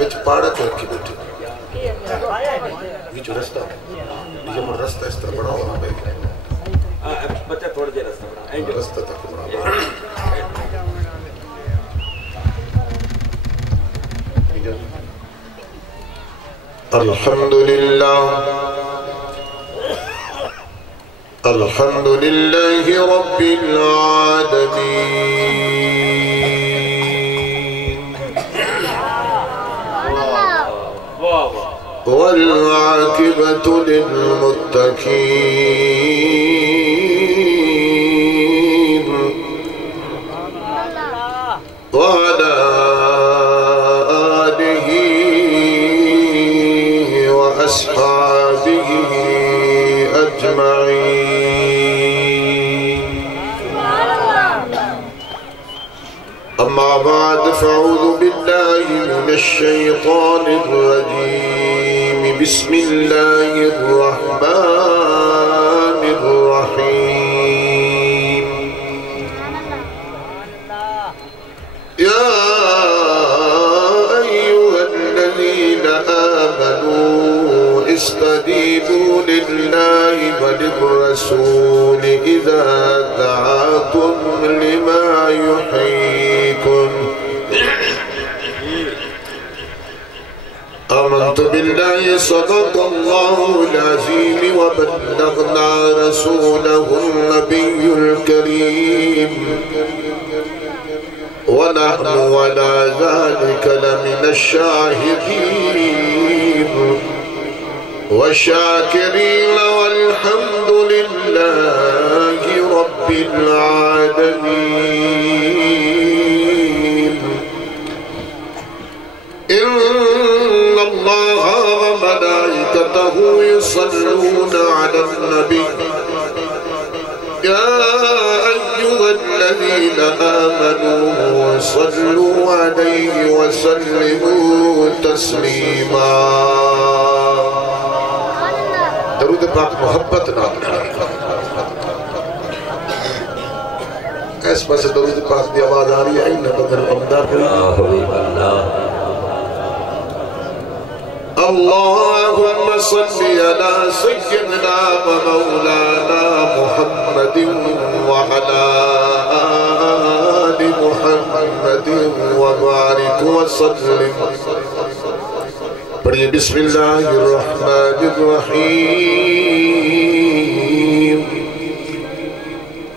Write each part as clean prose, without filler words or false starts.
وچ پاڑا تو رکھی بیٹھی یہ جو رستہ یہ جو رستہ اس طرح بڑا ہونا بے بچہ تھوڑا جے رستہ بڑا رستہ تک بڑا الحمدللہ الحمدللہ رب العالمین والعاقبۃ للمتقین وعلى آلہ وأصحابہ أجمعين أما بعد فأعوذ بالله من الشيطان الرجيم بسم الله الرحمن الرحيم يا أيها الذين آمنوا استجيبوا لله وللرسول إذا دعاكم لما يحييكم آمنت بالله صدق الله العظيم وبلغنا رسوله النبي الكريم ونحن على ذلك لمن الشاهدين والشاكرين والحمد لله رب العالمين إن الله وملائكته يصلون على النبي يا أيها الذين آمنوا صلوا عليه وسلموا تسليما درود پاک محبت نام اس پاس درود پاک دی آواز آ رہی ہے انہ بدر امدار اللہم صلی علی سیدنا و مولانا محمد وعلا آل محمد وبارک وسلم پڑھئے بسم اللہ الرحمن الرحیم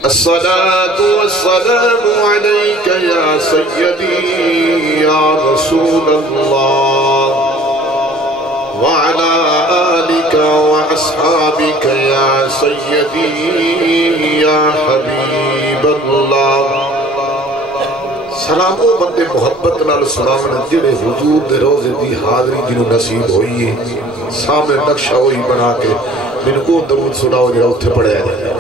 الصلاة والسلام عليك يا سيدي يا رسول الله وعلى آلك وأصحابك يا سيدي يا حبيب الله سلام و بندے محبت نال سلام جڑے حضور دے روزے دی حاضری جنہوں نصیب ہوئی ہے سامنے نقشہ ہوئی بنا کے من کو درود سناؤ جڑا اتھے پڑھے جائے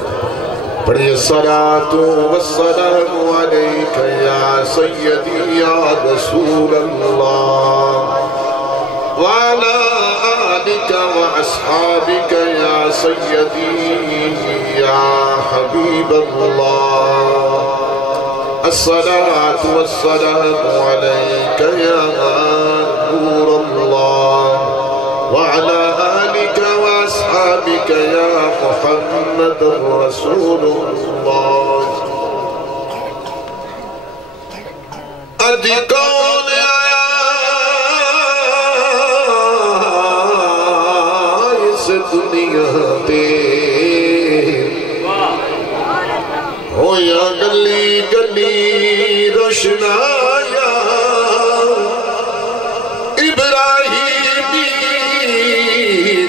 پڑھئے الصلاة والسلام عليك يا سيدي يا رسول الله وعلى آلك وأصحابك يا سيدي يا حبيب الله الصلاة والسلام عليك يا نور الله وعلى آلك وأصحابك يا محمد رسول الله أدي كون دنیا تے ہویا گلی گلی روشنایا ابراہیمی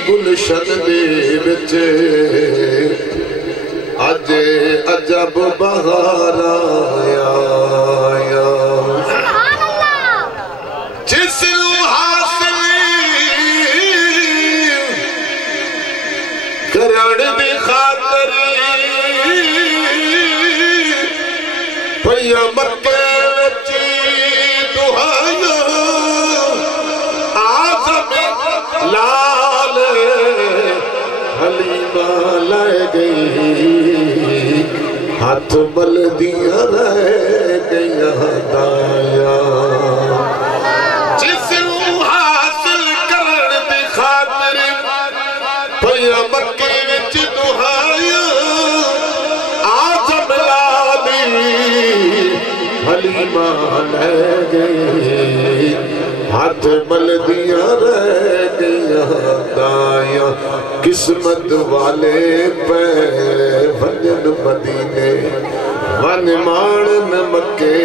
گلشن دے وچ اج عجب بہار آیا جس کرن دی خاطر پیا مکے وچی دہایا آزم لال حلیمہ لائے گئی ہاتھ بلدیاں رہ گئی دایا جس لے گئی ہاتھ ملدیاں رہ گئیاں دایاں قسمت والے پہ ونجن مدینے ون مانن مکے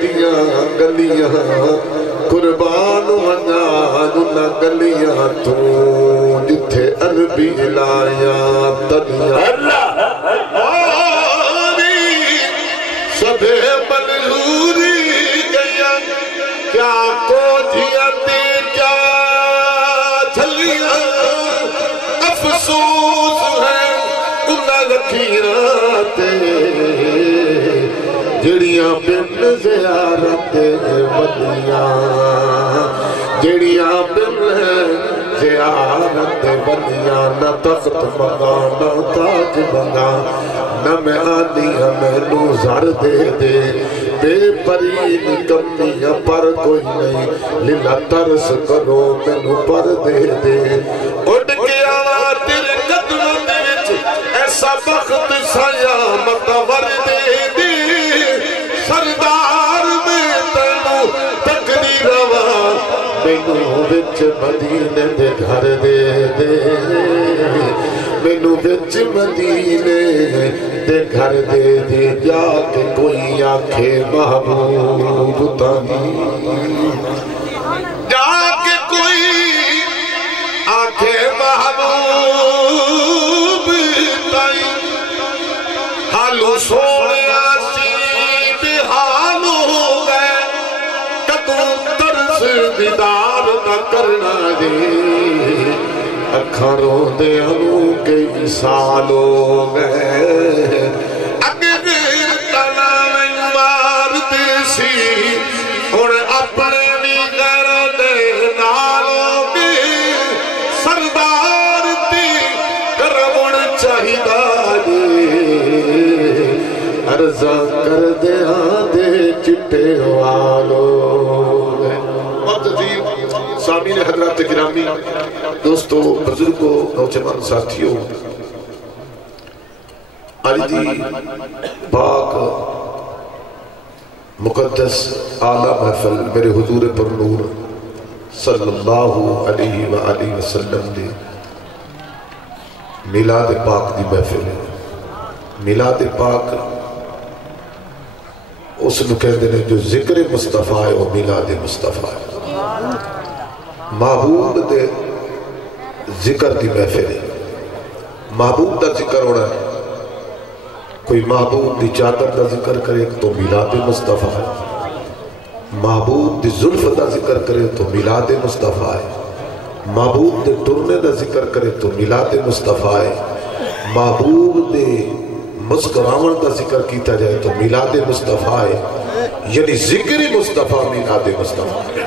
دیاں گلیاں قربان ونجان گلیاں تو جتھے عربی لایا تنیا سبے منظوری گیا کیا کوجیاں کیا جھلیاں افسوس ہے انہاں لکھیاں جڑیاں بن زیارت ولیاں جڑیاں بن زیارت ولیاں نہ تخت منگا نہ تاج منگا نہ میں آنیاں میں نو زر دے دے بے پرین کمیاں پر کوئی نہیں لیلا ترس کرو میں نو پر دے دے اڑ کے آوا تیرے قدموں دے وچ ایسا وقت سایا متور دے دے سردار میں تینو تکری روا مینو وچ مدینے دے گھر دے دے مینو وچ مدینے دے گھر دے دے جا کے کوئی آنکھے محبوب تانی جا کے کوئی آنکھے محبوب تانی حالو سونے دیدار نہ کرنا دے اکھروں دے انو کئی سال ہو گئے اگر تنا میں مار دے سی اور اپنے بھی گھر دے نالوں گے سردار تی کرمون چاہیدہ دے عرضہ کر دے آدھے چٹے والوں سامین حضرات گرامی دوستو بزرگوں نوجوان ساتھیوں علی دی پاک مقدس اعلیٰ محفل میرے حضور پر نور صلی اللہ علیہ وآلہ وسلم دے میلاد پاک دی محفل ہے میلاد پاک اس نے کہہ دینے جو ذکر مصطفیٰ ہے وہ میلاد مصطفیٰ ہے محبوب دے ذکر دی محفل ہے محبوب دا ذکر ہونا ہے کوئی محبوب دی چادر دا ذکر کرے تو میلاد مصطفیٰ ہے محبوب دی زلف دا ذکر کرے تو میلاد مصطفیٰ ہے محبوب دے ٹرنے دا ذکر کرے تو میلاد مصطفیٰ ہے محبوب دے مسکراون دا ذکر کیتا جائے تو میلاد مصطفیٰ ہے یعنی ذکر مصطفیٰ میلاد مصطفیٰ ہے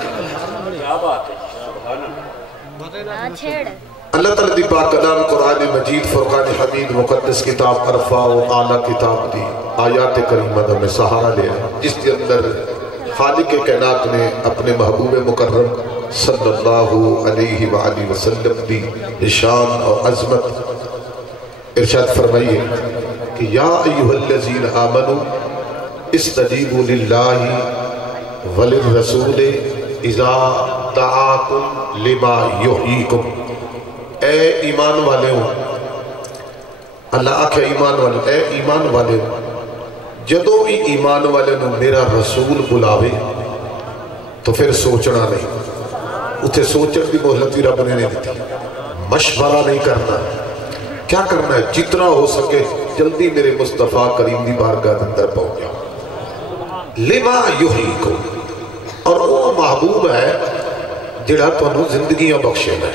اللہ تعالیٰ دی پاک کلام قرآن مجید فرقان حمید مقدس کتاب عرفہ و اعلیٰ کتاب دی آیات کریمہ دا میں سہارا لیا جس کے اندر خالق کائنات نے اپنے محبوب مکرم صلی اللہ علیہ وآلہ وسلم دی شان اور عظمت ارشاد فرمائیے کہ یا ایہا الذین آمنوا استجیبوا للہ وللرسول اذا دعاکم لما یحییکم اے ایمان والے ہو اللہ آکھے ایمان والے اے ایمان والے ہو جدو بھی ایمان والے نے میرا رسول بلاوے تو پھر سوچنا نہیں اتھے سوچن کی مہلتی رب نے نہیں دیتی مشورہ نہیں کرنا کیا کرنا ہے جتنا ہو سکے جلدی میرے مصطفیٰ کریم دی بارگاہ اندر پہنچ جاؤ لما یحییکم اور وہ محبوب ہے جڑا تو انہوں زندگیاں بخشے میں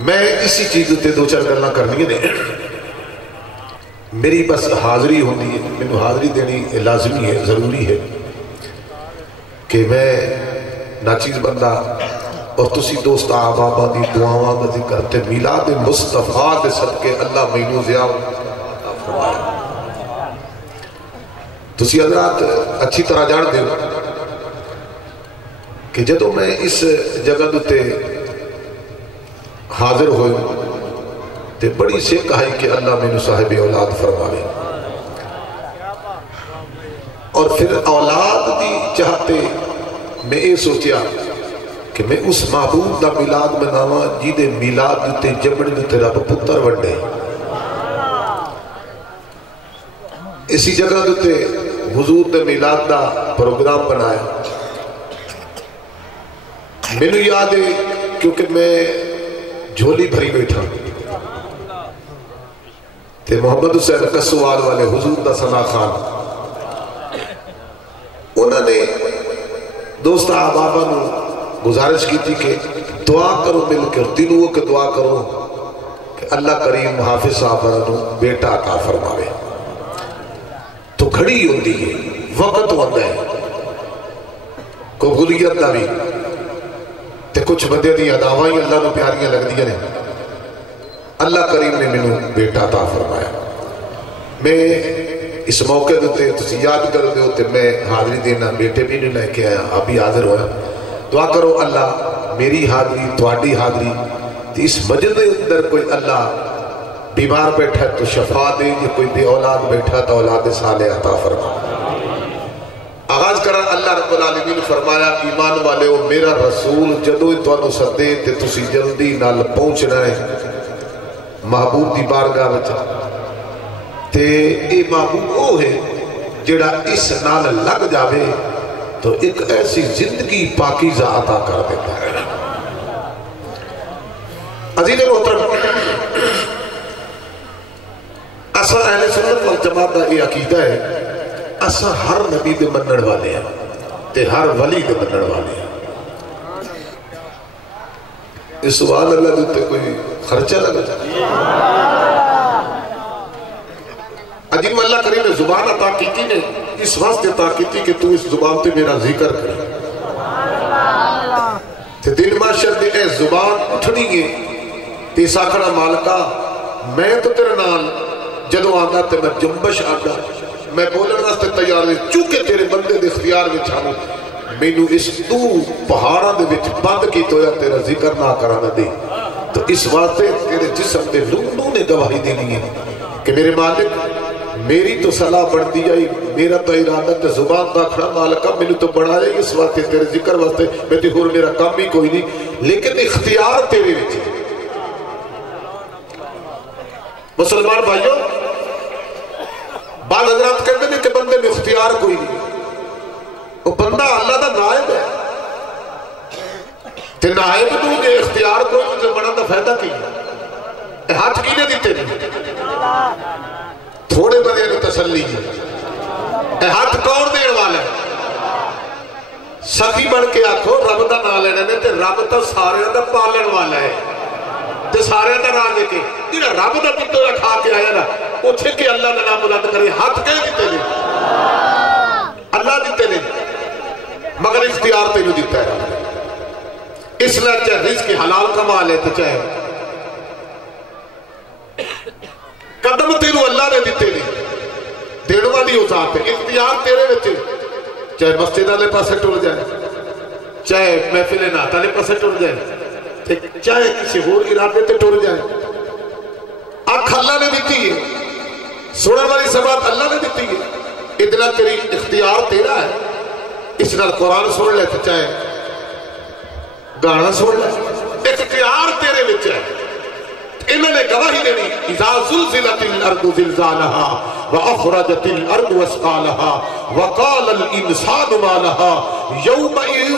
میں اسی چیز تے دو چار گلنا کرنی ہے میری بس حاضری ہوتی ہے میں حاضری دینی لازمی ہے ضروری ہے کہ میں ناچیز بندہ اور تسی دوست آبابا دی دعاواں دا ذکر تے میلاد مصطفیٰ دے صدقے اللہ مینو زیاؤ تسی حضرات اچھی طرح جان دے کہ جدو میں اس جگہ دوتے حاضر ہوئے تے بڑی سے کہا کہ اللہ میں صاحب اولاد فرماوے اور پھر اولاد دی چاہتے میں یہ سوچیا کہ میں اس محبوب دا میلاد مناواں جی دے میلاد دیتے جمڑ دیتے رب پتر ونڈے. اسی جگہ دیتے حضور دے میلاد دا پروگرام بنایا. میں نے یاد ہے کیونکہ میں جھولی بھری بیٹھا تے محمد حسین کسوال والے حضور دا ثنا خان انہوں نے دوست احبابہ نے گزارش کی تھی کہ دعا کرو مل کر دنوں کے دعا کرو کہ اللہ کریم حافظ صاحب نے بیٹا عطا فرماوے. تو کھڑی ہوتی ہے وقت ہوتا ہے قبولیت دا بھی تے کچھ بندے دی اداواں اللہ نو پیاریاں لگدیاں نے. اللہ کریم نے مینوں بیٹا عطا فرمایا. میں اس موقع دیتے تسی یاد کر دے ہوتے میں حاضری دینا بیٹے بھی نہیں لے کے آیا آپ بھی حاضر ہویا. دعا کرو اللہ میری حاضری تواڈی حاضری اس مسجد کے اندر کوئی اللہ بیمار بیٹھا تو شفا دے یہ کوئی بے اولاد بیٹھا تو اولاد صالح عطا فرما. آغاز کرا اللہ رب العالمین فرمایا ایمان والے ہو میرا رسول جدو تانوں سدے تے تسی جلدی نال پہنچنا ہے محبوب دی بارگاہ وچ تے اے محبوب وہ ہے جڑا اس نال لگ جاوے تو ایک ایسی زندگی پاکیزہ عطا کر دیتا ہے. عزیز محترم اسا اہل سنت والجماعت دا یہ عقیدہ ہے اسا ہر نبی دے منن والے ہیں تے ہر ولی دے منن والے ہیں. اس سوال اللہ دیتے کوئی خرچہ لگا عجیب اللہ کریم نے زبان عطا کی نے اس واسطے عطا کی کہ تو اس زبان تے میرا ذکر کرے تے دن معاشر دے اے زبان اٹھنی ہے تے ساکھڑا مالکا میں تو تیرے نال جدو آندا تے میں جنبش آندا میں بولن واسطے تیار نہیں چونکہ تیرے بندے دے اختیار وچ ہوں مینوں اس تو پہاڑاں دے وچ بند کیتا ہویا تیرا ذکر نہ کرانا دے. تو اس واسطے تیرے جسم دے روح نے گواہی دینی ہے کہ میرے مالک میری تو صلاح بڑھتی جائی میرا تو ارادہ تے زبان دا کھڑا مالکہ مینوں تو بڑھا جائی اس واسطے تیرے ذکر واسطے میں تے ہور میرا کام ہی کوئی نہیں لیکن اختیار تیرے وچ. مسلمان بھائیوں بعض حضرات کہتے ہیں کہ بندے میں اختیار کوئی نہیں وہ بندہ اللہ دا نائب ہے تے نائب تو یہ اختیار کوئی مجھے بڑا دا فائدہ کی ہے. ہاتھ کی نے دیتے نہیں تھوڑے بڑے نے تسلی کی ہاتھ کون دین والا ہے سخی بڑھ کے آکھو رب دا نام لینے نے تے رب تا سارے دا پالن والا ہے تے سارے دا نام لے کے جنہا رب دا کتو رکھا کے آیا نا اچھے کہ اللہ دا نام بلند کرے ہاتھ کہیں دیتے لیں اللہ دیتے لیں مگر اختیار تے نہیں دیتا ہے. اس لئے چاہے رزق حلال کما لیتے چاہے قدم تیرو اللہ نے دیتے نہیں دیڑوا دی ذات ہے اختیار تیرے بچے چاہے مسجد والے پاسے ٹر جائے چاہے محفل نعت والے پاسے ٹر جائے چاہے کسی اور ارادے تے ٹر جائے. آنکھ اللہ نے دیتی ہے سننے والی سماعت اللہ نے دیتی ہے اتنا تیری اختیار تیرا ہے. اس نال قرآن سن لے تو چاہے گانا سن لے اختیار تیرے وچ ہے. انہوں نے گواہی دینی اذا زلزلت الارض زلزالها واخرجت الارض اثقالها وقال الانسان ما لها يومئذ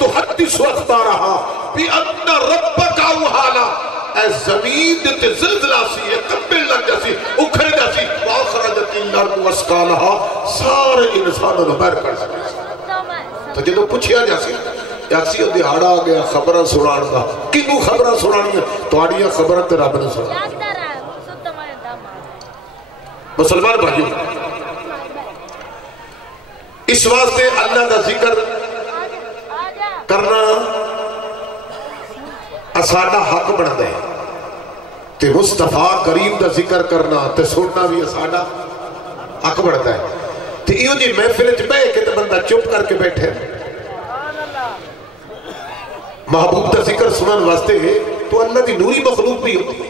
تحدث اخبارها بان ربك اوحى اے زمین تے زلزلہ سی ہے کبل لگ جاسی اکھر جاسی واخرجت الارض اثقالها سارے انسانوں نے باہر کر سکے. تو جدو پوچھیا جاسی یاسی او دیہاڑا آ گیا خبرہ سنان دا کنو خبرہ سنانی ہے تو آڑیاں خبرہ تے رب نے سنان. مسلمان بھائیوں اس واسطے اللہ دا ذکر کرنا اساڑا حق بڑھ دے تے مصطفیٰ کریم دا ذکر کرنا تے سننا بھی اساڑا حق بڑھ دے. تے ایو جی محفل چ بے کہ تے بندہ چپ کر کے بیٹھے محبوب دا ذکر سنن واسطے ہے تو اللہ دی نوری مخلوق بھی ہوتی ہے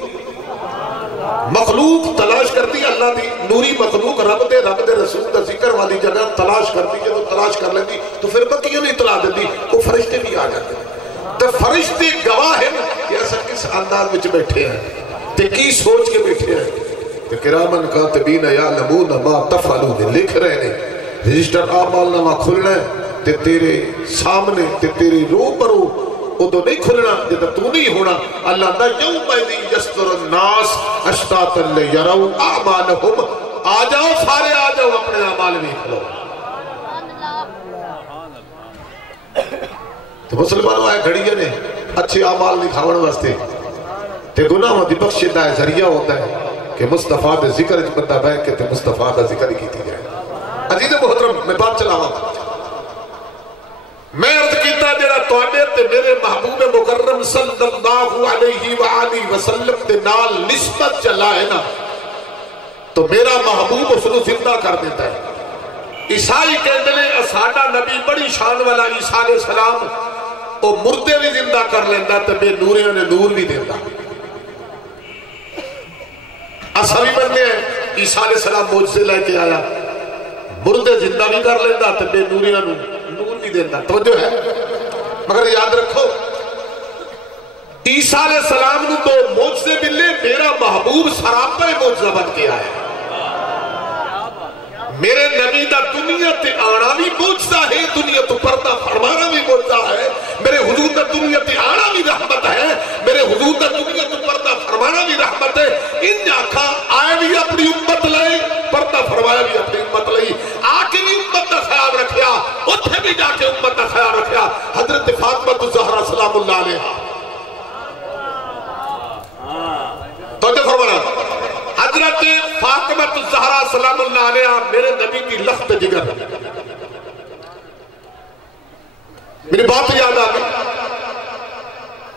مخلوق تلاش کرتی اللہ دی نوری مخلوق رب دے رسول دا ذکر والی جگہ تلاش کرتی جب تلاش کر لیندی تو پھر بکیوں نہیں اطلاع دیتی وہ فرشتے بھی آ جاتے ہیں تو فرشتے گواہ ہیں کہ ایسا کس انداز میں بیٹھے ہیں تے کی سوچ کے بیٹھے ہیں تے کرامن کاتبین یعلمون ما تفعلون لکھ رہے ہیں رجسٹر اعمال نامہ کھلنا ہے تے تیرے سامنے تے تیرے روبرو وہ تو نہیں کھلنا جب تو نہیں ہونا اللہ دا یوم ایدی یستر الناس اشتاتا لیرو اعمالہم آ جاؤ سارے آ جاؤ اپنے اعمال میں کھلو تو مسلمانوں آئے گھڑیے نے اچھے اعمال دکھاؤن واسطے تے گناہوں دی بخشش دا ذریعہ ہوتا ہے کہ مصطفیٰ دے ذکر جو بندہ بیٹھ کے تے مصطفیٰ دا ذکر کیتی جائے عزیز محترم میں بات چلاواں میں عرض کیتا جڑا تواڈے تے میرے محبوب مکرم صلی اللہ علیہ وآلہ وسلم تے نال نسبت چلا ہے نا تو میرا محبوب اس کو زندہ کر دیتا ہے عیسائی کہتے ہیں ساڈا نبی بڑی شان والا عیسیٰ علیہ السلام وہ مردے بھی زندہ کر لیندہ تے بے نوریوں نے نور بھی دیتا اصحابی بننے ہیں عیسیٰ علیہ السلام معجزے لے کے آیا مردے زندہ بھی کر لیندہ تے بے نوریوں نے نور بھی دیتا توجہ ہے مگر یاد رکھو عیسیٰ علیہ السلام نے تو معجزے ملے میرا محبوب سراپا معجزہ بن کے آیا میرے نبی دا دنیا تے آنا بھی معجزہ ہے دنیا تو پردہ فرمانا بھی معجزہ ہے میرے حضور دا دنیا تے آنا بھی رحمت ہے میرے حضور دا دنیا تو پردہ فرمانا بھی رحمت ہے ان آکھا آئے بھی اپنی امت لائے پردہ فرمایا بھی اپنی امت لئی آکے بھی امت دا خیال رکھیا اتھے بھی جا کے امت دا خیال رکھیا حضرت فاطمہ الزہرا سلام اللہ علیہ توجہ فرمانا حضرت فاطمہ الزہرا سلام اللہ علیہ میرے نبی کی لخت جگر میری بات یاد آگئی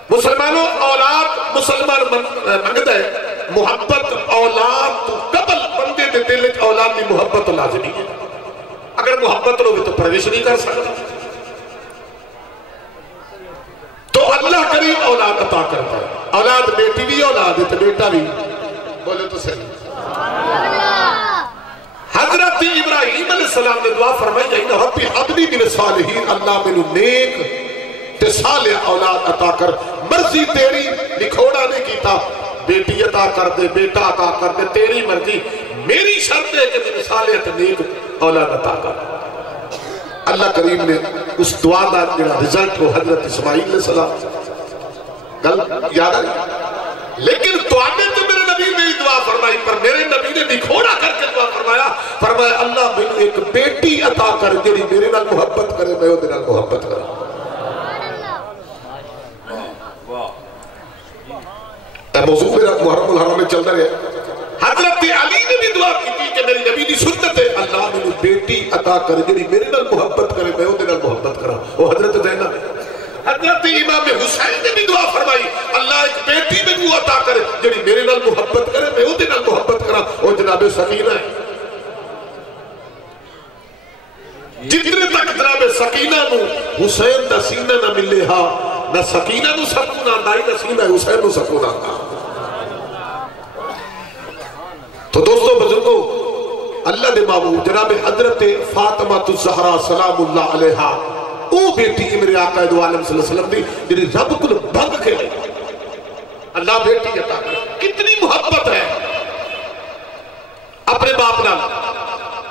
مسلمانوں اولاد مسلمان منگد ہے محبت اولاد تو قبل بندے دے دل اولاد کی محبت لازمی ہے اگر محبت لوگے تو پرویش نہیں کر سکتا تو اللہ کریم اولاد عطا کرتا ہے اولاد بیٹی بھی اولاد ہے تو بیٹا بھی بولے تو صحیح حضرت ابراہیم علیہ السلام نے دعا فرمائی جائیں ربی حبلی من صالحین اللہ منو نیک تے صالح اولاد عطا کر مرضی تیری لکھوڑا نہیں کیتا بیٹی عطا کر دے بیٹا عطا کر دے تیری مرضی میری شرط ہے کہ من صالح تے نیک اولاد عطا کر اللہ کریم نے اس دعا دا جڑا رزلٹ ہو حضرت اسماعیل علیہ السلام گل یاد آئی لیکن تو آنے تو میرے نبی نے دعا فرمائی پر میرے نبی نے نکھوڑا کر کے دعا فرمایا اللہ میں ایک بیٹی عطا کر جیڑی میرے نال محبت کرے میں وہ نال محبت کرے اے موضوع میرا محرم الحرام میں چلتا رہے حضرت علی نے بھی دعا کی تھی کہ میری نبی دی سنت ہے اللہ میں بیٹی عطا کر جیڑی میرے نال محبت کرے میں وہ نال محبت کرا وہ حضرت زینب حضرت امام حسین نے بھی دعا فرمائی اللہ ایک بیٹی میں وہ عطا کرے جنہی میرے نال محبت کرے میں وہ نال محبت کرا وہ جناب سکینہ ہے جتنے تک جناب سکینہ نو حسین دا سینہ نہ ملے ہاں نہ سکینہ نو سکون آندا ہی نہ سینہ حسین نو سکون آندا تو دوستو بزرگو اللہ دے محبوب جناب حضرت فاطمہ الزہرا سلام اللہ علیہا او بیٹی میرے آقا دو عالم صلی اللہ علیہ وسلم دی جنہی رب کل بھنگ کے لئے اللہ بیٹی عطا کر کتنی محبت ہے اپنے باپ نال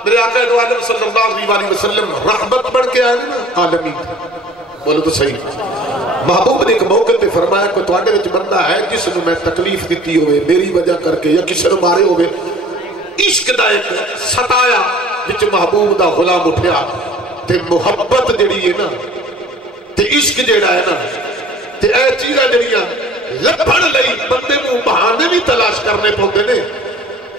میرے آقا دو عالم صلی اللہ علیہ وسلم رحمت بڑھ کے آئے نا عالمی بولو تو صحیح محبوب نے ایک موقع تے فرمایا کہ تو آنے وچ بندہ ہے جس نے میں تکلیف دیتی ہوئے میری وجہ کر کے یا کسی نے مارے ہوئے عشق دا ایک ستایا وچ محبوب دا غلام اٹھیا تے محبت جڑی ہے نا تے عشق جڑا ہے نا تے اے چیزاں جڑیاں لبھن لئی بندے کو بہانے بھی تلاش کرنے پوندے نے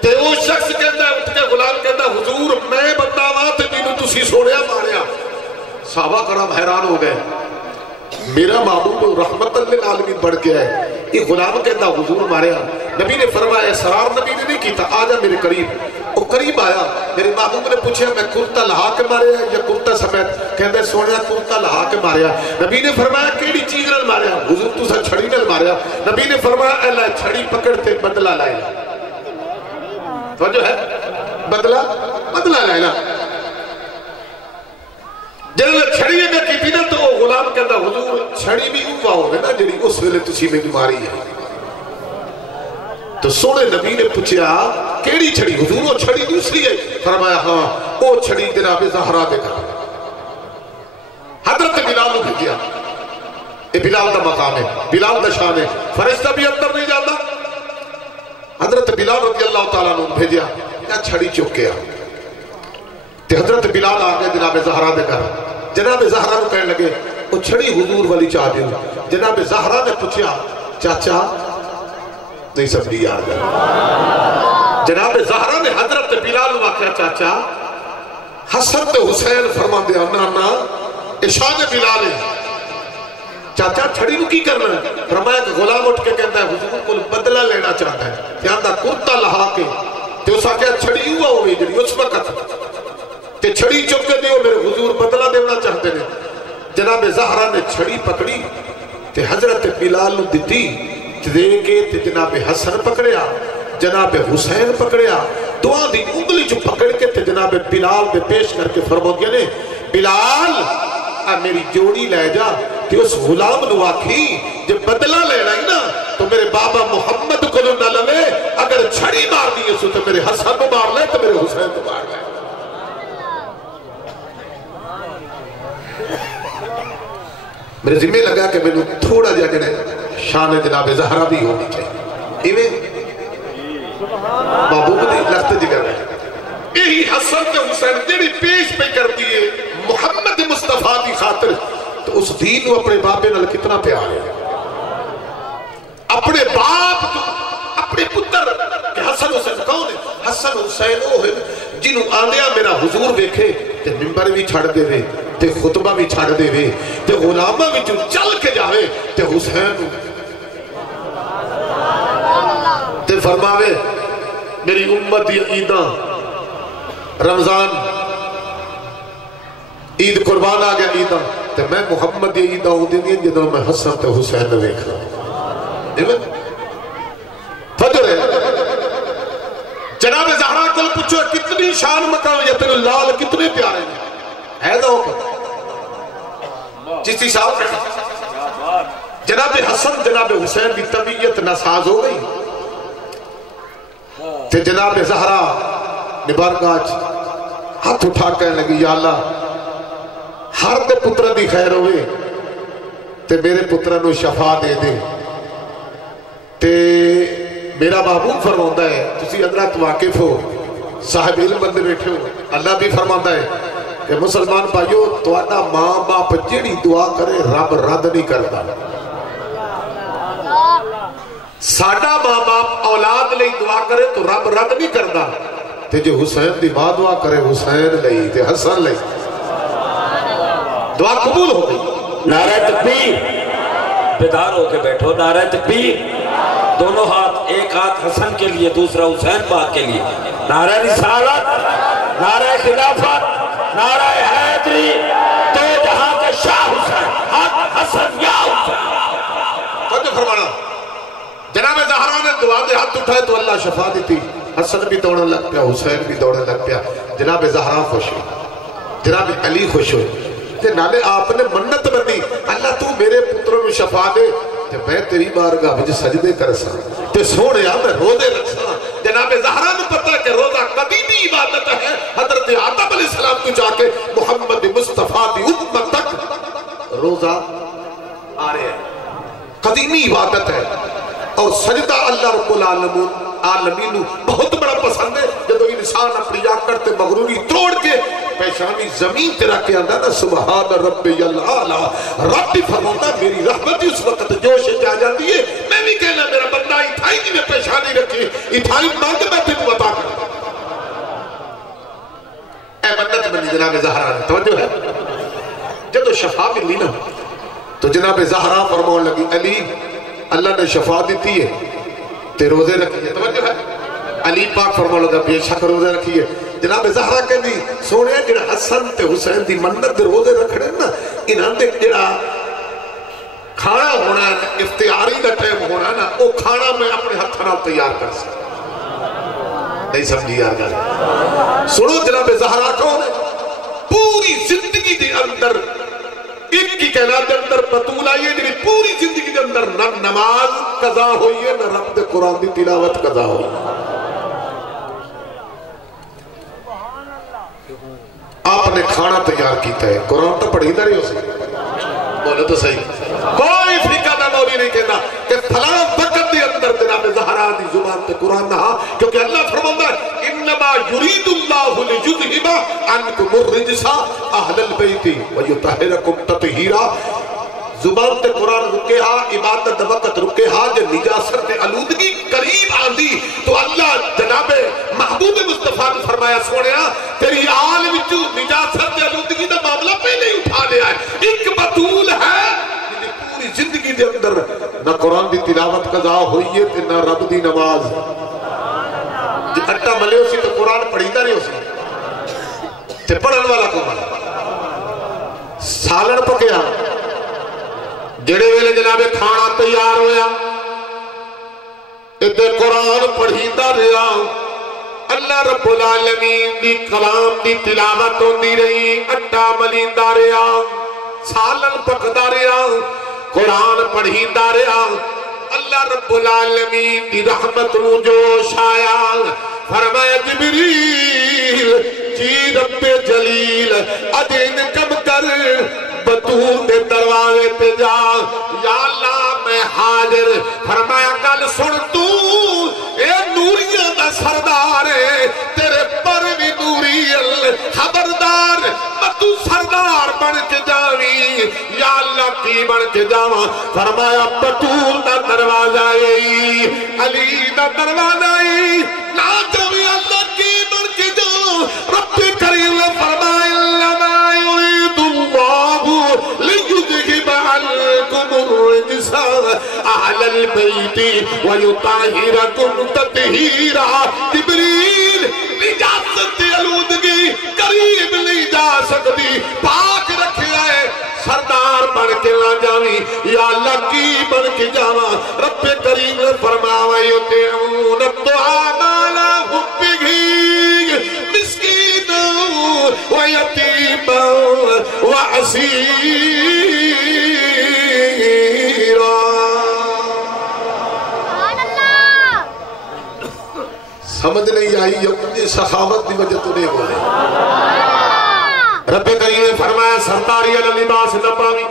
تے وہ شخص کہندا ہے اٹھ کے غلام کہندا حضور میں بندہ وا تے مینوں تسی سوڑیا ماریا صحابہ کرام حیران ہو گئے میرا محبوب رحمت للعالمین بڑھ کے ہے یہ غلام کہتا حضور ماریا نبی نے فرمایا اسرار نبی نے نہیں کیتا آجا میرے قریب وہ قریب آیا میرے محبوب نے پوچھا میں کرتا لہا کے ماریا یا کرتا سمیت کہتے سوڑیا کرتا لہا کے ماریا نبی نے فرمایا کیڑی چیز نل ماریا حضور تو سا چھڑی نل ماریا نبی نے فرمایا اللہ چھڑی پکڑتے بدلہ لائے توجہ ہے بدلہ لینا جب چھڑی اگر کی تھی نا تو غلام کہتا حضور چھڑی بھی اوہ ہوگی نا جنہی اس ویلے تسی میں ماری ہے تو سونے نبی نے پوچھا کیڑی چھڑی حضور وہ چھڑی دوسری ہے فرمایا ہاں وہ چھڑی جناب زہرا دے کر حضرت بلال نے بھیجیا یہ بلال کا مقام ہے بلال کا شان ہے فرشتہ بھی اندر نہیں جاتا حضرت بلال رضی اللہ تعالیٰ نے بھیجیا یا چھڑی چک کے آ تے حضرت بلال آگے جناب زہرا دے کر جناب زہرا نے کہنے لگے وہ چھڑی حضور والی چاہ دیوں جناب زہرا نے پوچھا چاچا نہیں سمجھی یار جناب زہرا نے حضرت بلال واقعہ چاچا حسن تے حسین فرما دیا نا اشان بلال ہے چاچا چھڑی نو کی کرنا ہے فرمایا کہ غلام اٹھ کے کہتا ہے حضور کو بدلہ لینا چاہتا ہے یہاں کرتا لہا کے تے اس آگیا چھڑی ہوا ہوئی جنہی اس وقت تے چھڑی چک کے دیو میرے حضور بدلہ دینا چاہتے ہیں جناب زہرا نے چھڑی پکڑی تے حضرت بلال نو دیتی دے کے تے جناب حسن پکڑیا جناب حسین پکڑیا دعا دی انگلی جو پکڑ کے تے جناب بلال دے پیش کر کے فرمو گیا نے بلال میری جوڑی لے جا کہ اس غلام نو آکھی جب بدلہ لینا ہی نا تو میرے بابا محمد کو نہ لے اگر چھڑی مار دیئے سو تو میرے حسن کو مار لے تو میرے حسین کو مار لے میرے ذمہ لگا کہ میں نے تھوڑا جا جنے شان جناب زہرا بھی ہونی چاہیے ایویں محبوب دی لخت جگر ہے یہی حسن کے حسین جنہی پیش پہ کر دیئے محمد مصطفیٰ دی خاطر تو اس دین و اپنے باپے نال کتنا پیار ہے اپنے باپ تو اپنے پتر کہ حسن حسین کون ہے حسن حسین وہ ہے جنہوں آنیا میرا حضور دیکھے تے ممبر بھی چھڑ دے وے تے خطبہ بھی چھڑ دے وے تے غلامہ بھی جو چل کے جاوے تے حسین تے فرماوے میری امت دی عیدہ رمضان عید قربان آگیا عیدہ تے میں محمد دی عیدہ ہوں دینی جنہوں میں حسن تے حسین نے دیکھا فجر ہے جناب زہرا کل پوچھو کتنی شان مقام یتن لال کتنے پیارے ہیں ایدہ ہو کر جس صاحب جناب حسن جناب حسین کی طبیعت ناساز ہو گئی تے جناب زہرا نبارگاہ ہاتھ اٹھا کہنے لگی یا اللہ ہر دے پترہ دی خیر ہوئے تے میرے پترہ نو شفا دے دے تے میرا محبوب فرماتا ہے تسی حضرات واقف ہو صاحب علم بندے بیٹھے ہو اللہ بھی فرماتا ہے کہ مسلمان بھائیو تو آنا ماں باپ جیڑی دعا کرے رب رد نہیں کرتا ساڑھا ماں باپ اولاد لئی دعا کرے تو رب رد نہیں کرتا تے جو حسین دی ماں دعا کرے حسین لئی تے حسن لئی دعا قبول ہو گئی نعرہ تکبیر بیدار ہو کے بیٹھو نعرہ تکبیر دونوں ہاتھ ایک ہاتھ حسن کے لیے دوسرا حسین پاک کے لیے نعرہ رسالت نعرہ خلافت نعرہ حیدری تو جہاں کے شاہ حسین حق حسن یا حسین توجہ فرمانا جناب زہرا نے دعا دے ہاتھ اٹھائے تو اللہ شفا دیتی حسن بھی دوڑنے لگ پیا حسین بھی دوڑنے لگ پیا جناب زہرا خوش ہوئی جناب علی خوش ہوئی تے نالے آپ نے منت بندی اللہ تو میرے پتروں میں شفا دے تے میں تیری بارگاہ مجھے سجدے کر سا تے سوڑے میں روزے رکھ سا جناب زہرا نے پتا کہ روزہ قدیمی عبادت ہے حضرت آدم علیہ السلام تو جا کے محمد مصطفیٰ دی امت تک روزہ آ رہے ہیں قدیمی عبادت ہے اور سجدہ اللہ رب العالمین بہت بڑا پسند ہے جب انسان اپنی آکڑتے مغروری توڑ کے پیشانی زمین تیرا کے اندر نا سبحان ربی اللہ رب بھی فرماتا میری رحمتی اس وقت جوش جا جاتی ہے میں بھی کہنا میرا بندہ اتھائی جی میں پیشانی رکھی اتھائی مانگ میں تجھے بتا کر اے منت بنی جناب زہرا نے توجہ ہے جب شفا ملی نا تو جناب زہرا فرماؤں لگی علی اللہ نے شفا دیتی ہے تے روزے رکھیے توجہ ہے علی پاک فرماؤں لگا بے شک روزے رکھیے جناب زہرا کہندی سونے جڑا حسن تے حسین دی منت دے روزے رکھنے نا انہاں دے جڑا کھانا ہونا ہے افتیاری دا ٹائم ہونا ہے نا وہ کھانا میں اپنے ہتھ نال تیار کر سکتا نہیں سمجھی یار گل سنو جناب زہرا کون ہے پوری زندگی دے اندر ایک کی کائنات دے اندر بطول آئی ہے جنہی پوری زندگی دے اندر نہ نماز قضا ہوئی ہے نہ رب دے قرآن دی تلاوت قضا ہوئی آپ نے کھانا تیار کیتا ہے قرآن تو پڑھی نہ رہی ہو سکتی بولے تو صحیح کوئی فریقہ نہ مولی نہیں کہنا کہ فلاں وقت دے اندر جناب زہرا دی زبان تے قرآن نہ کیونکہ اللہ فرماتا ہے انما یرید اللہ لیذھب عنکم الرجس اہل البیت ویطہرکم تطہیرا زبان تے قرآن رکے ہاں عبادت وقت رکے ہاں جو نجاست علودگی قریب آندی تو اللہ جناب محبوب مصطفیٰ نے فرمایا سوڑیا تیری آل وچو نجاست علودگی دا معاملہ پہلے ہی اٹھا لیا ہے ایک بطول ہے پوری زندگی دے اندر نہ قرآن دی تلاوت قضا ہوئی ہے نہ رب دی نماز جی اٹھا ملے ہو سی تو قرآن پڑھیتا نہیں ہو سی تے پڑھن والا کون سالن پکیا جڑے ویلے جناب کھانا تیار ہویا ادھے قرآن پڑھیتا رہا اللہ رب العالمین دی کلام دی تلاوت ہوندی رہی اٹھا ملیندہ رہا سالن پکدا رہا قرآن پڑھیتا رہا اللہ رب العالمین دی رحمت نو جوش آیا فرمایا جبریل جی رب جلیل ادین کم کر بطول دے دروازے پہ جا یا اللہ میں حاضر فرمایا کل سن تو اے نوریاں دا سردار ہے تیرے پر بھی نوری خبردار تو سردار بن کے جاوی یا اللہ کی بن کے جاوا فرمایا بطول دا دروازہ آئی علی دا دروازہ آئی نہ جاوی اللہ کی بن کے جاوا رب کریم فرمایا لما یرید اللہ لیذھب عنکم الرجس اہل البیت ویطہرکم تطہیرا جبریل نجاست علودگی قریب نہیں جا سکتی پاک رکھیا ہے سردار بن کے نہ جاوی یا اللہ کی بن کے جاوا رب کریم فرماوا یطعمون الطعام علی حبہ مسکینا ویتیما واسیرا سمجھ نہیں آئی اپنی سخاوت دی وجہ تو نہیں بولے رب کریم نے فرمایا سرداری علی لباس نباوی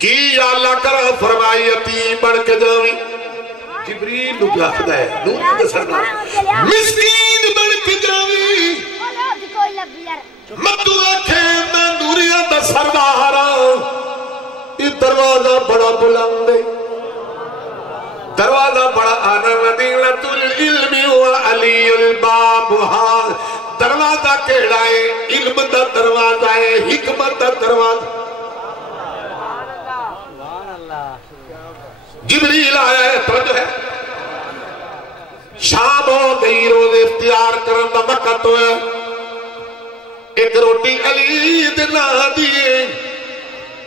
کی یا اللہ کرا فرمائی یتیم بڑھ کے جاوی جبریل نو پیاکھدا ہے نور دے سردار مسکین بڑھ کے جاوی مدو رکھے میں نوریاں دا سردارا یہ دروازہ بڑا بلند ہے دروازہ بڑا آنا مدینہ العلم و علی البابها دروازہ کیڑا ہے علم دا دروازہ ہے حکمت دا دروازہ جبریل آیا ہے توجہ ہے شام ہو گئی روز اختیار کرن دا وقت ہویا ایک روٹی علی دنا دیئے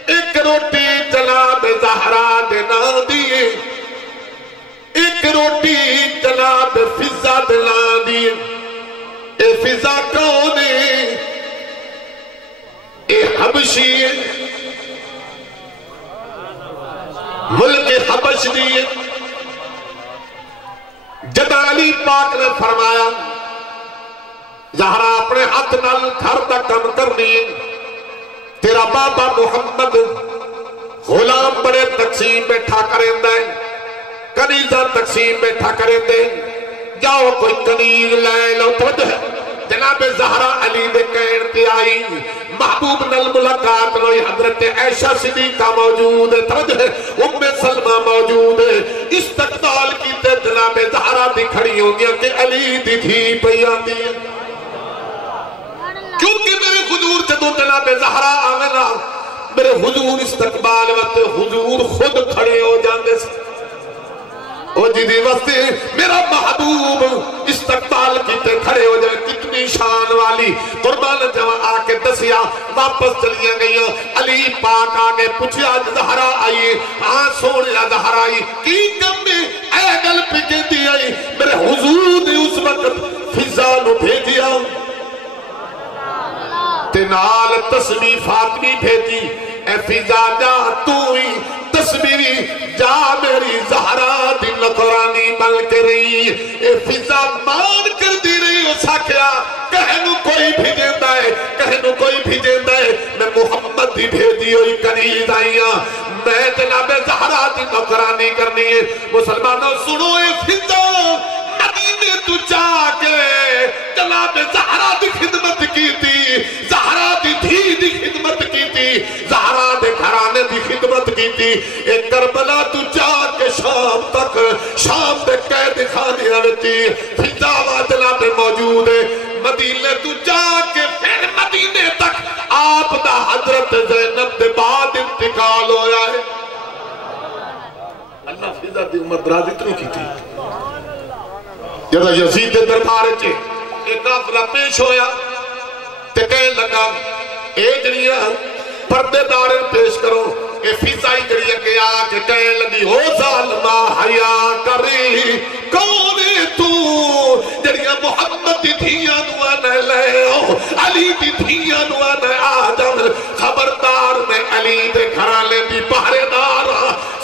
ایک روٹی جناب زہرا دنا دیئے ایک روٹی جناب فضا دنا دیئے اے فضا کون ہے اے حبشی ہے ملک حبش دیئے جب علی پاک نے فرمایا زہرا اپنے ہاتھ نال گھر دا کم کرنی تیرا بابا محمد غلام بڑے تقسیم بیٹھا کریں دے کنیزہ تقسیم بیٹھا کریں دے جاؤ کوئی کنیز لے لو تجھ جناب زہرا علی دے کہن پہ آئی محبوب نل ملاقات لوئی حضرت عائشہ صدیقہ موجود ہے تجھ ام سلمہ موجود ہے استقبال کی تے جناب زہرا دی کھڑی ہوں گیا کہ علی دی دھی پیان دی کیونکہ میرے حضور جدو جناب زہرا آمنا میرے حضور استقبال وقت حضور خود کھڑے ہو جاندے سے او جی واسطے میرا محبوب استقبال کیتے کھڑے ہو جائے کتنی شان والی قربان جوان آ کے دسیا واپس چلیاں گئیاں علی پاک آگے پوچھیا زہرا آئی ہاں سونے زہرا آئی کی کم میں اے گل پکے دی آئی میرے حضور نے اس وقت فضا نو بھیجیا تنال تسبیح فاطمی بھیجی اے فضا جا تو ہی تسبیح جا میری زہرا دی نکرانی بل کے رہی اے فضا مان کر دی رہی اسا کیا کہنو کوئی بھیجندہ ہے کہنو کوئی بھیجندہ ہے میں محمد دی بھیجی ہوئی قریب آئیاں میں جناب زہرا دی نکرانی کرنی ہے مسلمانوں سنو اے فضا مدینے تو جا کے جناب زہرا دی خدمت کی تھی زہرا دی دھی دی خدمت کی تھی زہرا دے گھرانے دی خدمت کی تھی ایک کربلا تو جا کے شام تک شام دے قید خانے آتی فضا جناب موجود ہے مدینے تو جا کے پھر مدینے تک آپ دا حضرت زینب دے بعد انتقال ہویا ہے اللہ فضا دی عمر دراز اتنی کی تھی جدا یزید دے دربار چے ایک قافلہ پیش ہویا تے کہنے لگا اے جڑیاں پردے دارن پیش کرو اے فضائی جڑیاں کے آکے کہنے لگی ہو ظالمہ حیا کری کونے تو جڑیاں محمد دی دھیاں نوانے لے ہو علی دی دھیاں نوانے آجم خبردار میں علی دے گھرانے دی پہرے دار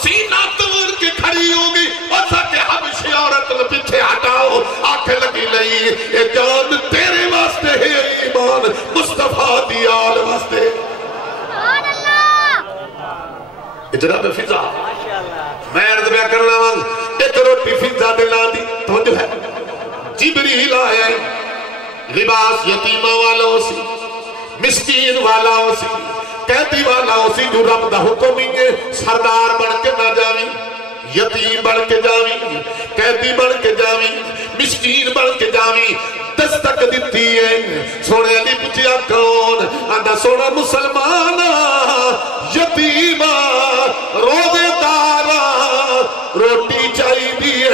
سینہ توڑ کے کھڑی ہوگی اور سکے حبشی عورت نے پیچھے ہٹاؤ آنکھیں لگی نہیں اے جان تیرے واسطے ہے ایمان مصطفیٰ دی آل واسطے جناب فضا میں عرض بیا کرنا وانگ ایک روٹی فضا دلا دی تو جو ہے جبریل آیا ہے لباس یتیمہ والا ہو سی مسکین والا ہو سی قیدی والا ہو سی جو رب دا حکم ہی ہے سردار بڑھ کے نہ جاویں یتیم بڑھ کے جاویں قیدی بڑھ کے جاویں مسکین بڑھ کے جاویں دستک دیتی ہے سونے علی پوچھیا کون آندھا سونا مسلمانا یتیمہ روزے دارا روٹی چاہی دیئے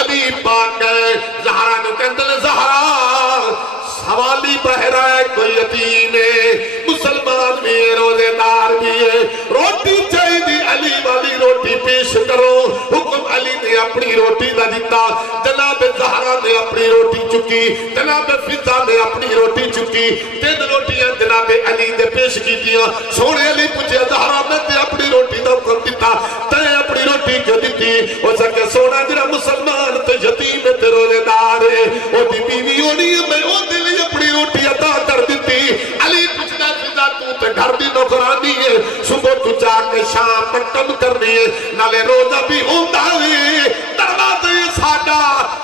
علی پاک ہے زہرا نو کہندل زہرا سوالی بہرہ ہے کوئی یتیم ہے مسلمان بھی ہے روزے دار بھی ہے روٹی چاہی دی علی والی روٹی پیش کرو حکم علی نے اپنی روٹی دا دیتا جناب زہرا نے اپنی روٹی چکی جناب فضا نے اپنی روٹی چکی تین روٹیاں جناب علی نے پیش کی دیا سونے علی پوچھے زہرا میں تے اپنی روٹی دا حکم دیتا تے اپنی روٹی کیوں دیتی وہ سکے سونا جرا مسلمان تے یتیم تے روزے دار ہے وہ دی بیوی ہونی ہے میں وہ دے لئے اپنی روٹی عطا کر دیتی علی پوچھنا فضا تو تے گھر دی نوکرانی ہے صبح تو جا کے شام مکتب کرنی ہے نالے روزہ بھی ہوندہ ہے دروازے ساڈا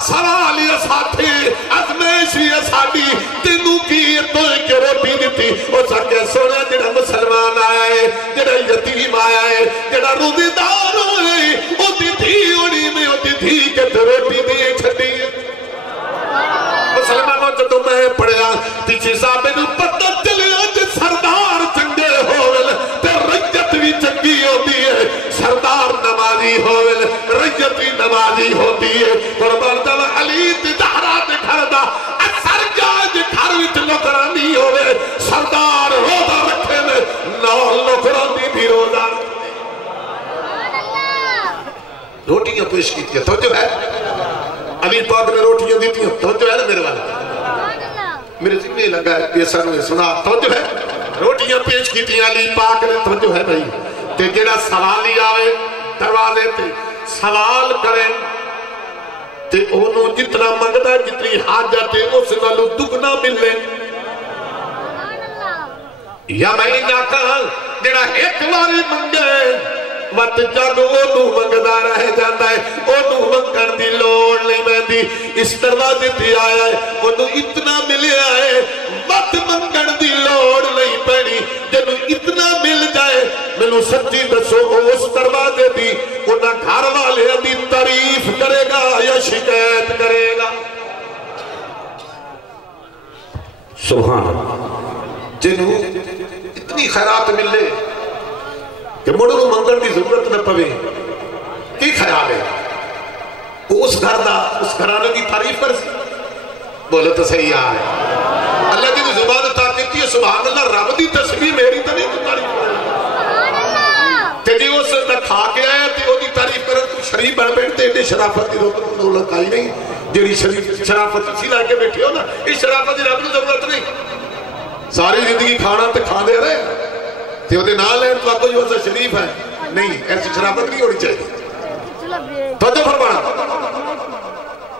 سوال یہ ساتھی ازمیش یہ ساڈی تینوں کی تو ایک روٹی دیتی وہ سکے سونے جڑا مسلمان آئے جڑا یتیم آئے جڑا روزے دار ہوئے وہ دی تھی ہونی میں وہ دی تھی کہ روٹی دے چھٹی مسلمانوں جدو میں پڑھیا پیچھے صاحب نے پتہ چلیا جے سردار چنگے ہوئل تے رجت بھی چنگی ہوتی ہے سردار نمازی ہوئل رجت بھی نمازی ہوتی ہے قربان جب علی تے زہرا تے گھر دا اثر جائے جے گھر وچ نوکرانی ہوئے سردار روزہ رکھے میں نال نوکرانی بھی روزہ روٹیاں پیش کی تھی توجہ ہے علی پاک نے روٹیاں دیتی ہیں توجہ ہے نا میرے والا میرے ذکر لگا ہے پیسہ نے سنا توجہ ہے روٹیاں پیش کی تھی علی پاک نے توجہ ہے بھائی تے جڑا سوالی آئے دروازے تے سوال کریں تے انہوں جتنا منگتا ہے جتنی حاجت ہے اس نالو دگنا ملے یا میں نہ کہا جڑا ایک باری منگے وقت جانو اونو منگدہ رہ جاندہ ہے اونو منگن دی لوڑ نہیں مہندی اس دروازے تے آیا ہے اونو اتنا ملے آئے وقت منگن دی لوڑ نہیں پڑی جنو اتنا مل جائے میں سچی دسو اس دروازے دی انہا گھر والے دی تعریف کرے گا یا شکایت کرے گا سبحان جنو اتنی خیرات ملے کہ مڑو منگل کی ضرورت نہ پوے کی خیال ہے اس گھر دا اس گھرانے کی تعریف کر سی بولے تو صحیح آئے اللہ کی زبان طاقتی ہے سبحان اللہ رب دی تسبیح میری تو نہیں تعریف تے جی اس نے کھا کے آیا تے وہ دی تعریف کرے تو شریف بن بیٹھتے ایڈے شرافت کی دولت آئی نہیں جیڑی شرافت اسی لائے کے بیٹھے ہو نا اس شرافت کی رب نے ضرورت نہیں ساری زندگی کھانا تے کھا دے رہے تے وہ دے نال لین تو آپ کو جو شریف ہے نہیں ایسی شرافت نہیں ہونی چاہیے توجہ فرمانا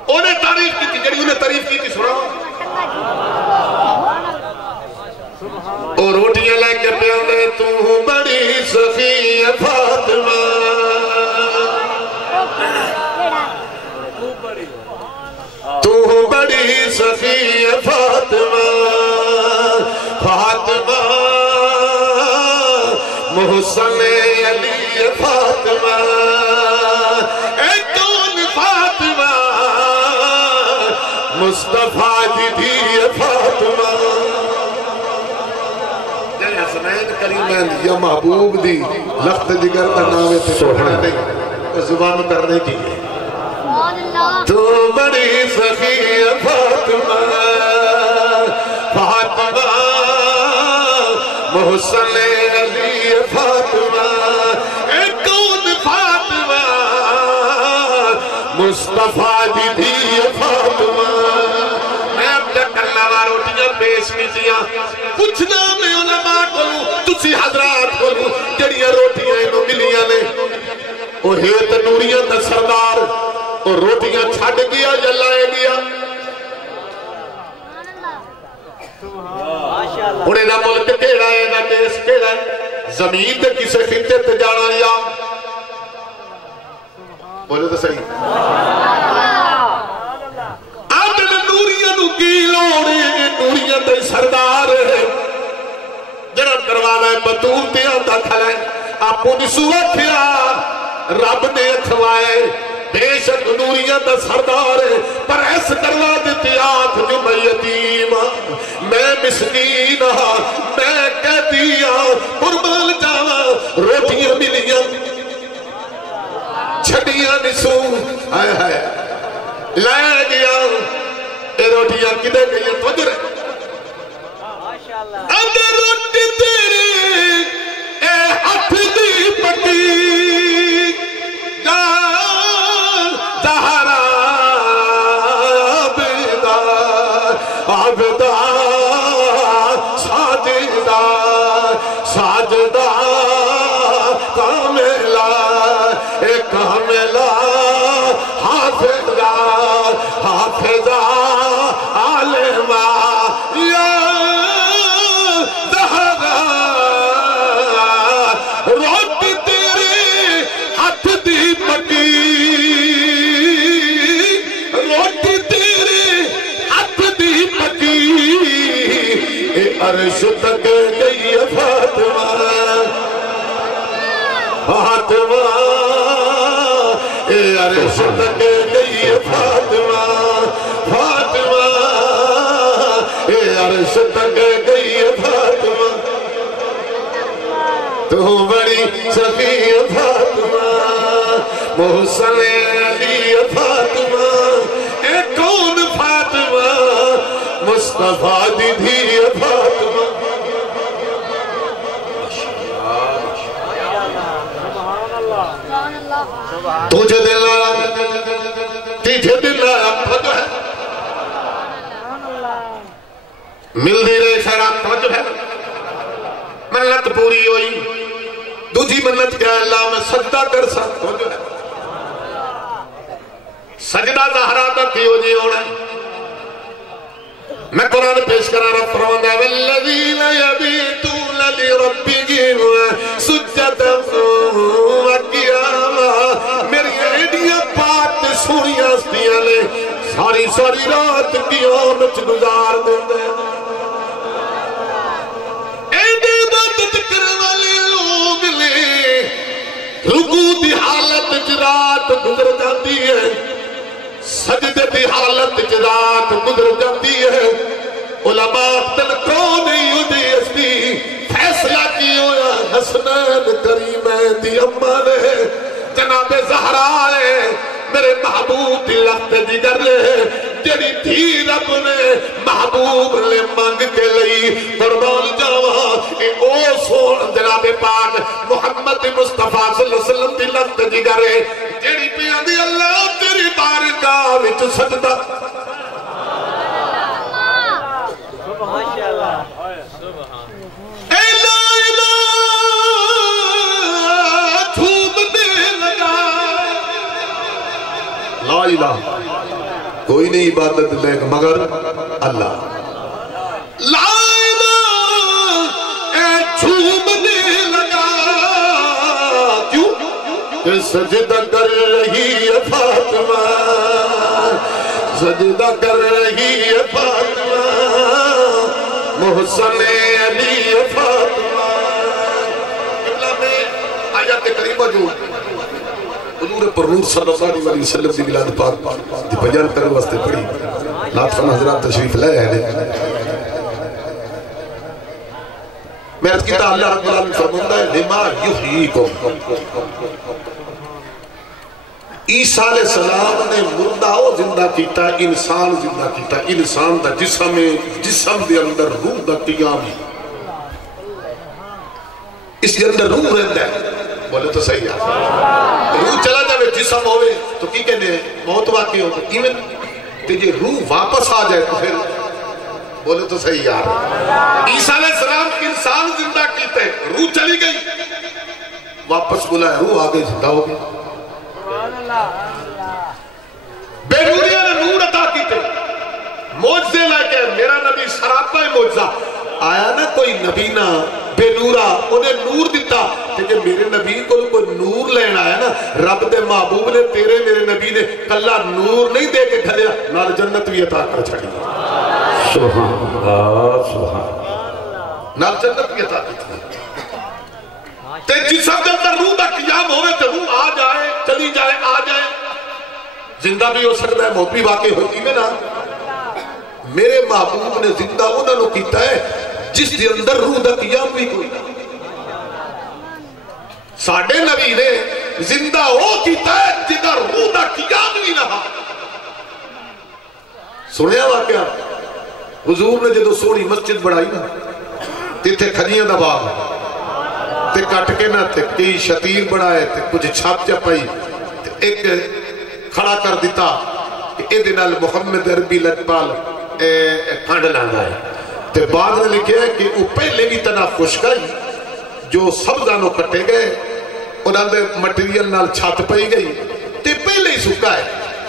انہیں تعریف کی تھی جڑی انہیں تعریف کی تھی سناؤ اور روٹیاں لے کے پیاندے تو بڑی سخی فاطمہ تو بڑی سخی فاطمہ فاطمہ محسن علی فاطمہ اے کون فاطمہ مصطفیٰ دی فاطمہ حسنین کریمین یا محبوب دی لخت جگر کا نامے تے چھوڑنے نہیں زبان کرنے کی تو بڑی سخی فاطمہ فاطمہ محسن علی فاطمہ اے کون فاطمہ مصطفیٰ دی فاطمہ میں اب تک اللہ روٹیاں پیش کیجیاں پوچھنا میں علماء کو تسی حضرات کو جڑیاں روٹیاں انہوں ملیاں نے وہ ہے تنوریاں دا سردار اور روٹیاں چھڑ گیا یا لائے گیا انہیں نہ ملک کیڑا ہے نہ دیس کیڑا ہے زمین تے کسے خطے تے جانا یا بولے تو صحیح آدھے نوریاں نو کی لوڑے نوریاں تے سردار ہے جنب کروانا ہے بطور تے آدھا کھلائے آپ کو نسوہ کھیا رب نے کھوائے بے شک نوریاں دا سردار ہے پر ایس کروا دیتی آنکھ جو میں یتیم میں مسکین میں قیدیا قربان جاوا روٹیاں ملیاں چھڑیاں نسو آئے آئے لائے گیا اے روٹیاں کدے گئی تو جرے اندر روٹی تیری اے ہاتھ دی پکی زہرا عبدہ ساجدہ ساجدہ کاملہ اے کاملہ حافظہ حافظہ عالمہ یا زہرا روٹی تیرے ہاتھ دی پکی روٹی تیرے ہاتھ دی پکی اے عرش تک گئی فاطمہ فاطمہ اے عرش تک گئی فاطمہ فاطمہ اے عرش تک گئی فاطمہ تو بڑی سخی فاطمہ محسن علی فاطمہ اے کون فاطمہ مصطفیٰ دی دھی فاطمہ تجھے دل آیا تیجھے دل آیا توجہ ہے مل دی رہے خیرات توجہ ہے منت پوری ہوئی دوجی منت کیا اللہ میں سجدہ کر سکتا توجہ ہے سجدہ زہرا تک کیوں جی ہونا میں قرآن پیش کرا رہا فرمانا والذین یبیتون لربہم سجدا وقیاما میری ایڈیاں پاک سونیاں ہستیاں نے ساری ساری رات قیامت گزار دیندے ایڈی عبادت کرنے والے لوگ نے رکوع دی حالت رات گزر جاتی ہے سجدے دی حالت رات گزر جاتی ہے علماء تنکو نہیں ہوتی اس دی فیصلہ کی ہویا حسنین کریمین دی اماں نے جناب زہرا ہے میرے محبوب دی لخت جگر جڑی تھی رب نے محبوب لے مانگ کے لئی قربان جاواں اے او سون جناب پاک محمد مصطفیٰ صلی اللہ علیہ وسلم دی لخت جگر جڑی پیاں دی اللہ تیری بارگاہ وچ سجدہ لا الہ کوئی نہیں عبادت لے مگر اللہ لا الہ اے جھومنے لگا کیوں کہ سجدہ کر رہی ہے فاطمہ سجدہ کر رہی ہے فاطمہ محسن علی فاطمہ قبلہ میں آیات قریبہ جو حضور پر نور صلی اللہ علیہ وسلم دی ملاد پاک دی بیان کرنے واسطے پڑھی ناطفان حضرات تشریف لائے ہیں میں عرض کیتا اللہ رب العالمین فرماتا ہے لما یحییکم عیسیٰ علیہ السلام نے مردہ او زندہ کیتا انسان زندہ کیتا انسان دا جسم دے اندر روح دا قیام اس کے اندر روح رہتا ہے بولے تو صحیح ہے روح چلا جائے جسم ہوئے تو کی کہنے ہیں موت واقعی ہوگا ایون تجھے روح واپس آ جائے تو پھر بولے تو صحیح ہے عیسیٰ علیہ السلام انسان زندہ کیتے ہیں روح چلی گئی واپس بلا ہے روح آگے زندہ ہو گئی بے نوریہ نے نور عطا کیتے موجزے لائے کہ میرا نبی سراپا ہے موجزہ آیا نا کوئی نبی نہ بے نورا انہیں نور دیتا کہ جب میرے نبی کو کوئی نور لینا ہے نا رب دے محبوب نے تیرے میرے نبی نے کلا نور نہیں دے کے کھلیا نال جنت بھی عطا کر چھڑی سبحان اللہ سبحان نال جنت بھی عطا کر چھڑی تے جسم کے اندر روح دا قیام ہوئے تے روح آ جائے چلی جائے آ جائے زندہ بھی ہو سکتا ہے موت بھی واقع ہوتی میں نا میرے محبوب نے زندہ انہوں نے کیتا ہے جس کے اندر روح دا قیام بھی کوئی ساڑھے نبی نے زندہ ہو کیتا ہے جدھر روح دا قیام بھی رہا سنیا واقعہ حضور نے جدو سونی مسجد بڑھائی نا تیتھے کھنیاں دا باغ تے کٹ کے نا تے کئی شتیر بڑھائے تے کچھ چھاپ چپائی تے ایک کھڑا کر دیتا کہ اے دنال محمد عربی لجپال پھانڈ لانا ہے تے بعد نے لکھے ہے کہ وہ پہلے بھی تنا خشک گئی جو سبزانوں کٹے گئے انہوں نے مٹیریل نال چھات پئی گئی تے پہلے ہی سکا ہے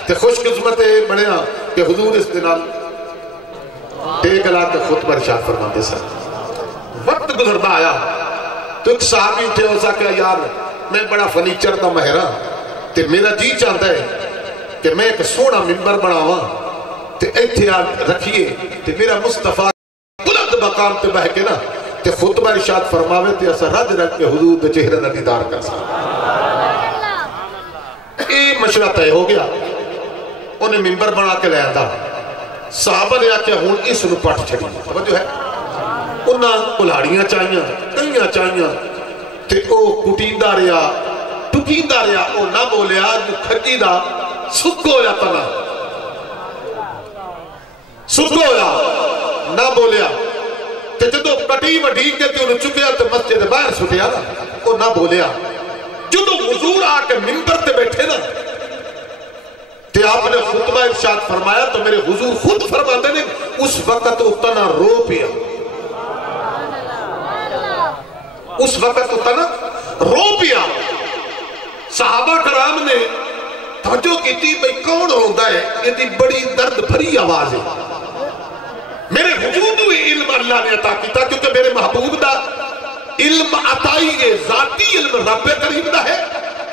تے خوش قسمت بنیا کہ حضور اس دنال ٹیک لا کے خطبہ ارشاد فرماتے سر وقت گزرتا آیا تو ایک صحابی اٹھے ہو سا کہ یار میں بڑا فرنیچر دا مہرہ تے میرا جی چاہتا ہے کہ میں ایک سونا ممبر بناواں تے احتیاط رکھیے تے میرا مصطفیٰ بلند مقام تے بہ کے نا تے خطبہ ارشاد فرماوے تے اسا رج رکھ کے حضور دے چہرے دا دیدار کر سکتا اے مشورہ طے ہو گیا انہیں ممبر بنا کے لے آتا صحابہ نے آکے ہون اس نو پٹ چھڑی توجہ ہے انہاں کلاڑیاں چاہیاں کئیاں چاہیاں تے او کٹیندہ ریا ٹکیندہ ریا او نہ بولیا جو کھجی دا سکو ہویا تنا سکو ہویا نہ بولیا تے جدو کٹی وڈی کے تے انہوں چکیا تے مسجد باہر سٹیا نا او نہ بولیا جدو حضور آکے ممبر تے بیٹھے نا تے آپ نے خطبہ ارشاد فرمایا تو میرے حضور خود فرماتے نے اس وقت اتنا رو پیا اس وقت اتنا رو پیا صحابہ کرام نے توجہ کی تھی بھئی کون روندہ ہے یہ تھی بڑی درد بھری آواز ہے میرے وجود ہوئے علم اللہ نے عطا کیتا کیونکہ میرے محبوب دا علم عطائی ہے ذاتی علم رب کریم دا ہے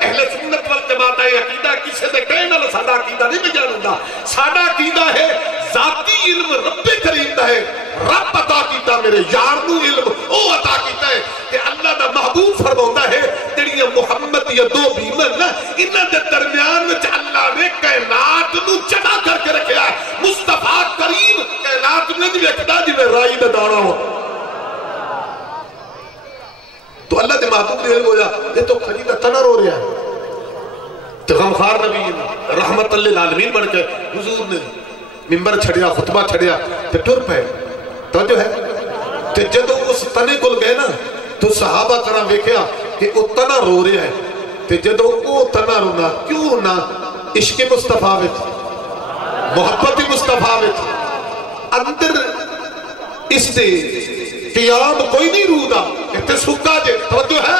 اہل سنت والجماعت ہے عقیدہ کسی دے کہنا لے سادہ عقیدہ نہیں بجانوں دا سادہ عقیدہ ہے ذاتی علم رب کریم دا ہے رب عطا کیتا میرے یارنو علم او عطا کیتا ہے کہ اللہ دا محبوب فرماؤں ہے تیری محمد یا دو بیمن انہ دے درمیان میں اللہ نے کائنات نو چڑا کر کے رکھیا ہے مصطفیٰ کریم کائنات نے جو اقدا جی میں رائی دا دانا ہوں تو اللہ دے محبوب نے علم ہو جا یہ تو خلیدہ تنر ہو رہا ہے تو غم مختار نبی رحمت للعالمین بن کے حضور نے ممبر چھڑیا خطبہ چھڑیا تے ٹر پے توجہ ہے تے جدو اس تنے کل گئے نا تو صحابہ کرا ویکھیا کہ وہ تنا رو رہا ہے تے جدو وہ تنا رونا کیوں نہ عشق مصطفیٰ وچ محبت مصطفیٰ وچ اندر اس دے قیام کوئی نہیں رو دا تے سکا جے توجہ ہے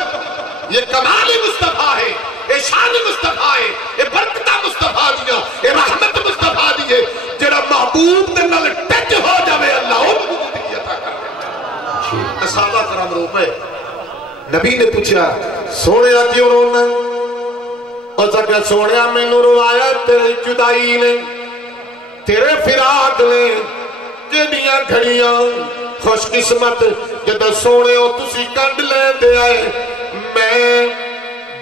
یہ کمال مصطفیٰ ہے یہ شان مصطفیٰ ہے یہ برکتہ مصطفیٰ دیا یہ رحمت مصطفیٰ دیئے جڑا محبوب دے نال ٹچ ہو جاوے اللہ وہ محبوب عطا کر صحابہ کرام رو پے نبی نے پوچھا سونیا کیوں رونا اور سکتا سونیا میں نو روایا تیرے جدائی نے تیرے فراق نے جڑیاں گھڑیاں خوش قسمت جدہ سونے ہو تسی کنڈ لے دے آئے میں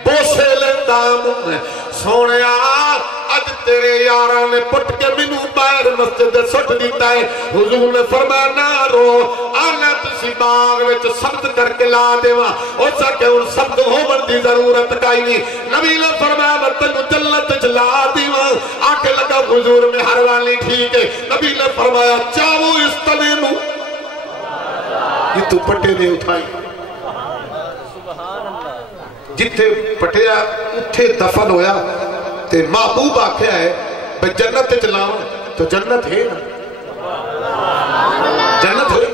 بوسے لیتا ہوں سونے آج تیرے یاران نے پٹ کے منو باہر مسجد سٹ دیتا ہے حضور نے فرمایا نہ رو آنا تسی باغ وچ سبت کر کے لا دیوا او سکے ان سبت ہومن دی ضرورت کائی نہیں نبی نے فرمایا وطن جلت جلا دیوا آکے لگا حضور میں ہر والی ٹھیک ہے نبی نے فرمایا چاہو اس تنے نو یہ تو پٹے نے اٹھائی جتھے پٹیا اتھے دفن ہویا تے محبوب آکھیا ہے بھئی جنت چلاؤں تو جنت ہے نا جنت ہوئی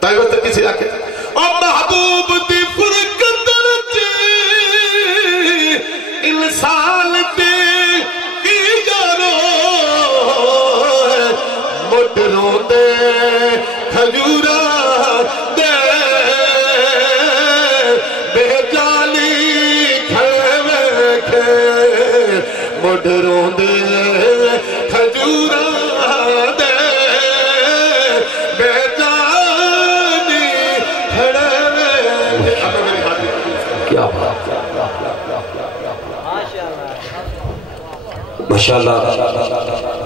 تائیوہ تک کسی آکھیا اور محبوب دی فرقدر جے انسان دے کی جارو مڈروں دے کھجورہ دے بے جانی کھڑے کھے مڈروں دے کھجورہ دے بے جانی کھڑے کیا بات ماشاءاللہ